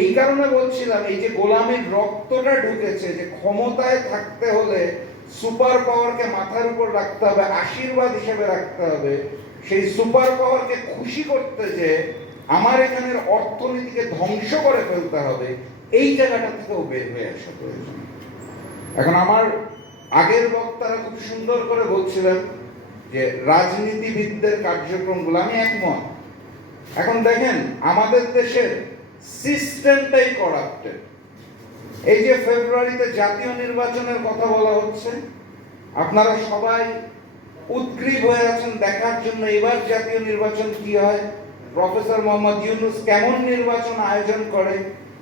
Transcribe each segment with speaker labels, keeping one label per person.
Speaker 1: এই কারণে বলছিলাম, এই যে গোলামের রক্তটা ঢুকেছে, যে ক্ষমতায় থাকতে হলে সুপার পাওয়ারকে মাথার উপর রাখতে হবে, আশীর্বাদ হিসেবে রাখতে হবে। সেই সুপার পাওয়ারকে খুশি করতে যে আমার এখানের অর্থনীতিকে ধ্বংস করে ফেলতে হবে, এই জায়গাটা থেকেও বের হয়ে আসা প্রয়োজন। এখন আমার আগের বক্তারা খুব সুন্দর করে বলছিলেন যে রাজনীতিবিদদের কার্যক্রমগুলো, আমি একমত। এখন দেখেন, আমাদের দেশের সিস্টেমটাই করাপ্টেড এই যে ফেব্রুয়ারিতে জাতীয় নির্বাচনের কথা বলা হচ্ছে, আপনারা সবাই উদ্গ্রীব হয়ে আছেন দেখার জন্য এবার জাতীয় নির্বাচন কি হয়? প্রফেসর মোহাম্মদ ইউনুস কেমন নির্বাচন আয়োজন করে?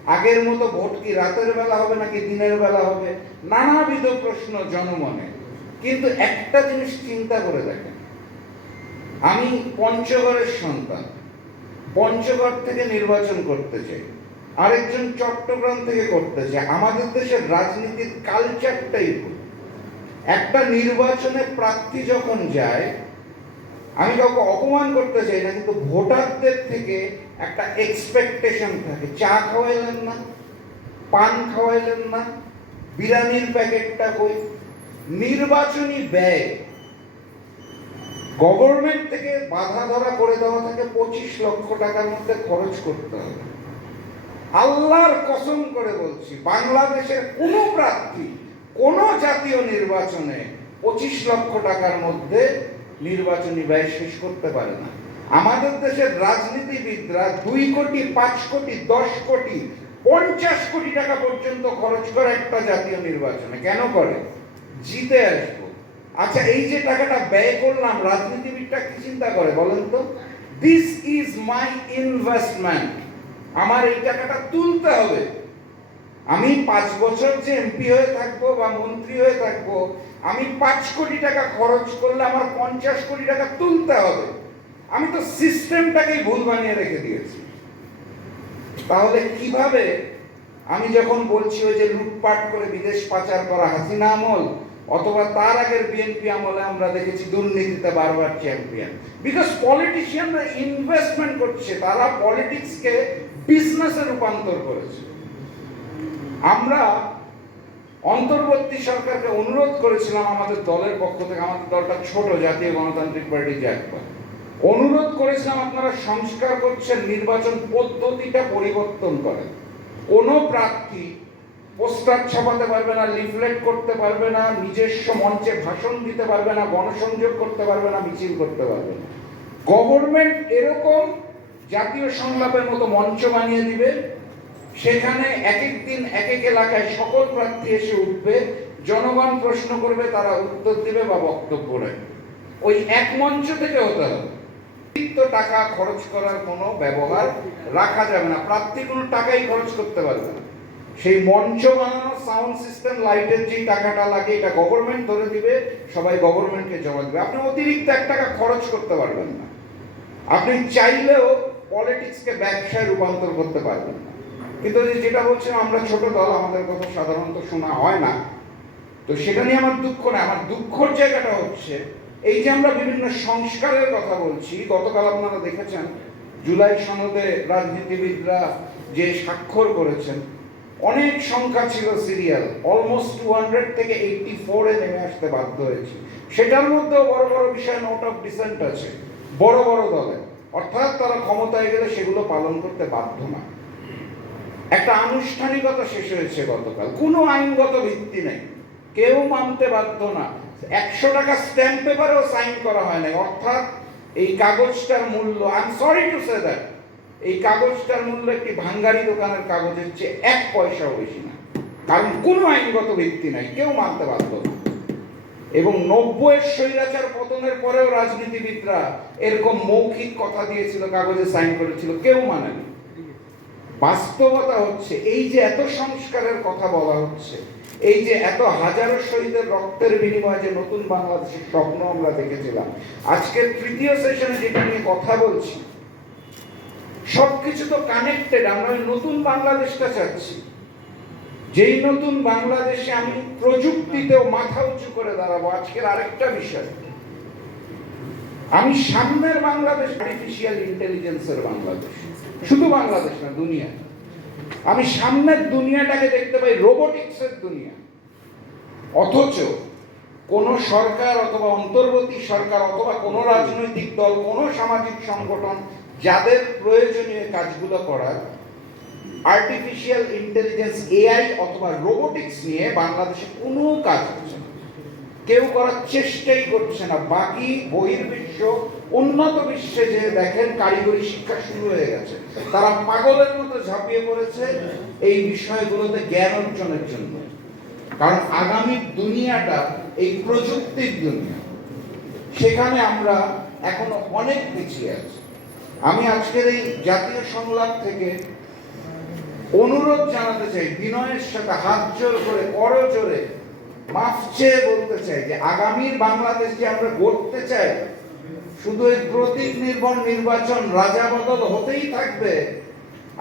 Speaker 1: আগের মতো ভোট কি রাতের বেলা হবে নাকি দিনের বেলা হবে? নানাবিধ প্রশ্ন জনমনে। কিন্তু একটা জিনিস চিন্তা করে দেখেন। আমি পঞ্চগড়ের সন্তান। পঞ্চগড় থেকে নির্বাচন করতে চাই। আরেকজন চট্টগ্রাম থেকে করতে চাই। আমাদের দেশের রাজনীতির কালচারটাই ভুল। একটা নির্বাচনে প্রার্থী যখন যায়, আমি কাউকে অপমান করতে চাই না, কিন্তু ভোটারদের থেকে একটা এক্সপেকটেশন থাকে। চা খাওয়াইলেন না, পান খাওয়াইলেন না, বিরিয়ানির প্যাকেটটা কই? নির্বাচনী ব্যয় গভর্নমেন্ট থেকে বাধা ধরা করে দেওয়া থাকে পঁচিশ লক্ষ টাকার মধ্যে খরচ করতে হবে। আল্লাহর কসম করে বলছি, বাংলাদেশের কোনো প্রার্থী কোন জাতীয় নির্বাচনে পঁচিশ লক্ষ টাকার মধ্যে নির্বাচনী ব্যয় শেষ করতে পারে না। আমাদের দেশের রাজনীতিবিদরা দুই কোটি, পাঁচ কোটি, দশ কোটি, পঞ্চাশ কোটি টাকা পর্যন্ত খরচ করে একটা জাতীয় নির্বাচনে। কেন করে? জিতে আসব। আচ্ছা এই যে টাকাটা ব্যয় করলাম, রাজনীতিবিদটা কি চিন্তা করে বলেন তো? দিস ইজ মাই ইনভেস্টমেন্ট আমার এই টাকাটা তুলতে হবে। আমি পাঁচ বছর যে এমপি হয়ে থাকব বা মন্ত্রী হয়ে থাকব, আমি পাঁচ কোটি টাকা খরচ করলে আমার পঞ্চাশ কোটি টাকা তুলতে হবে। আমি তো সিস্টেমটাকেই ভুল বানিয়ে রেখে দিয়েছি। তাহলে কীভাবে আমি যখন বলছি ওই যে লুটপাট করে বিদেশ পাচার করা, হাসিনা আমল অথবা তার আগের বিএনপি আমলে আমরা দেখেছি দুর্নীতিতে বারবার চ্যাম্পিয়ন বিকজ পলিটিশিয়ানরা ইনভেস্টমেন্ট করছে, তারা পলিটিক্সকে বিজনেসে রূপান্তর করেছে। আমরা অন্তর্বর্তী সরকারকে অনুরোধ করেছিলাম আমাদের দলের পক্ষ থেকে, আমাদের দলটা ছোট, জাতীয় গণতান্ত্রিক পার্টি একবার অনুরোধ করেছিলাম আপনারা সংস্কার করছেন, নির্বাচন পদ্ধতিটা পরিবর্তন করেন। কোন প্রার্থী পোস্টার ছাপাতে পারবে না লিফলেট করতে পারবে না, নিজস্ব মঞ্চে ভাষণ দিতে পারবে না, গণসংযোগ করতে পারবে না, মিছিল করতে পারবে না। গভর্নমেন্ট এরকম জাতীয় সংলাপের মতো মঞ্চ বানিয়ে দিবে, সেখানে এক এক দিন, এক এক এলাকায় সকল প্রার্থী এসে উঠবে, জনগণ প্রশ্ন করবে, তারা উত্তর দিবে বা বক্তব্য রাখবে। ওই এক মঞ্চ থেকে হতে হবে। অতিরিক্ত টাকা খরচ করার কোনো ব্যবহার রাখা যাবে না। প্রার্থী কোনো টাকাই খরচ করতে পারবে না। সেই মঞ্চ বানানো সাউন্ড সিস্টেম লাইটের যে টাকাটা লাগে, এটা গভর্নমেন্ট ধরে দিবে, সবাই গভর্নমেন্টকে জমা দেবে। আপনি অতিরিক্ত এক টাকা খরচ করতে পারবেন না। আপনি চাইলেও পলিটিক্সকে ব্যবসায় রূপান্তর করতে পারবেন না। কিন্তু যেটা বলছিলাম, আমরা ছোট দল, আমাদের কথা সাধারণত শোনা হয় না। তো সেটা নিয়ে আমার দুঃখ না আমার দুঃখর জায়গাটা হচ্ছে, এই যে আমরা বিভিন্ন সংস্কারের কথা বলছি, গতকাল আপনারা দেখেছেন, জুলাই সনদে রাজনীতিবিদরা যে স্বাক্ষর করেছেন অনেক সংখ্যা ছিল সিরিয়াল। অলমোস্ট টু হান্ড্রেড থেকে এইটটি ফোরে নেমে আসতে বাধ্য হয়েছি। সেটার মধ্যেও বড় বড় বিষয় নোট অফ ডিসেন্ট আছে। বড় বড় দলে। অর্থাৎ তারা ক্ষমতায় গেলে সেগুলো পালন করতে বাধ্য না। একটা আনুষ্ঠানিকতা শেষ হয়েছে গতকাল। কোনো আইনগত ভিত্তি নেই। কেউ মানতে বাধ্য না। একশো টাকা স্ট্যাম্প পেপারেও সাইন করা হয় নাই। অর্থাৎ এই কাগজটার মূল্য I am sorry to say that এই কাগজটার মূল্য একটি ভাঙ্গারি দোকানের কাগজের চেয়ে এক পয়সাও বেশি না। কারণ কোনো আইনগত ভিত্তি নাই, কেউ মানতে বাধ্য না। এবং নব্বইয়ের স্বৈরাচার পতনের পরেও রাজনীতিবিদরা এরকম মৌখিক কথা দিয়েছিল, কাগজে সাইন করেছিল, কেউ মানেনি বাস্তবতা হচ্ছে, এই যে এত সংস্কারের কথা বলা হচ্ছে, এই যে এত হাজারো শহীদের রক্তের বিনিময়ে যে নতুন বাংলাদেশের স্বপ্ন আমরা দেখেছিলাম, আজকের তৃতীয় সেশনে যেটা নিয়ে কথা বলছি সবকিছু তো কানেক্টেড আমরা নতুন বাংলাদেশটা চাচ্ছি। যেই নতুন বাংলাদেশে আমি প্রযুক্তিতেও মাথা উঁচু করে দাঁড়াবো, আজকের আরেকটা বিষয়। আমি সামনের বাংলাদেশ আর্টিফিশিয়াল ইন্টেলিজেন্সের বাংলাদেশ। শুধু বাংলাদেশ না, দুনিয়া। আমি সামনের দুনিয়াটাকে দেখতে পাই রোবোটিক্সের দুনিয়া। অথচ কোন সরকার অথবা অন্তর্বর্তী সরকার অথবা কোনো রাজনৈতিক দল, কোন সামাজিক সংগঠন যাদের প্রয়োজনীয় কাজগুলো করার আর্টিফিশিয়াল ইন্টেলিজেন্স এআই অথবা রোবোটিক্স নিয়ে বাংলাদেশে কোনো কাজ হচ্ছে না। কেউ করার চেষ্টাই করছে না। বাকি বহির্বিশ্ব, উন্নত বিশ্বে যে দেখেন কারিগরি শিক্ষা শুরু হয়ে গেছে, তারা পাগলের মতো ঝাঁপিয়ে পড়েছে এই বিষয়গুলোতে জ্ঞান অর্জনের জন্য। কারণ আগামী দুনিয়াটা এই প্রযুক্তির দুনিয়া। সেখানে আমরা এখনও অনেক পিছিয়ে আছি। আমি আজকের এই জাতীয় সংলাপ থেকে অনুরোধ জানাতে চাই, বিনয়ের সাথে হাত জোর করে করজোরে মাফ চেয়ে বলতে চাই যে আগামীর বাংলাদেশ যে আমরা গড়তে চাই, শুধু এই প্রতীক নির্ভর নির্বাচন রাজা বদল হতেই থাকবে,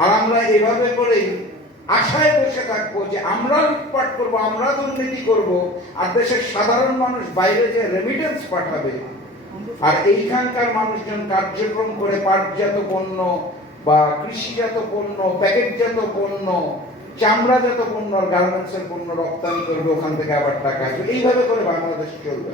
Speaker 1: আর আমরা এভাবে করেই আশায় বসে থাকব যে আমরা লুটপাট করব, আমরা দুর্নীতি করব, আর দেশের সাধারণ মানুষ বাইরে যে রেমিটেন্স পাঠাবে। আর এইখানকার মানুষজন কার্যক্রম করে পাটজাত পণ্য বা কৃষিজাত পণ্য, প্যাকেটজাত পণ্য, চামড়াজাত পণ্য আর গার্মেন্টসের পণ্য রপ্তানি করবে ওখান থেকে আবার টাকা আসবে। এইভাবে করে বাংলাদেশ চলবে।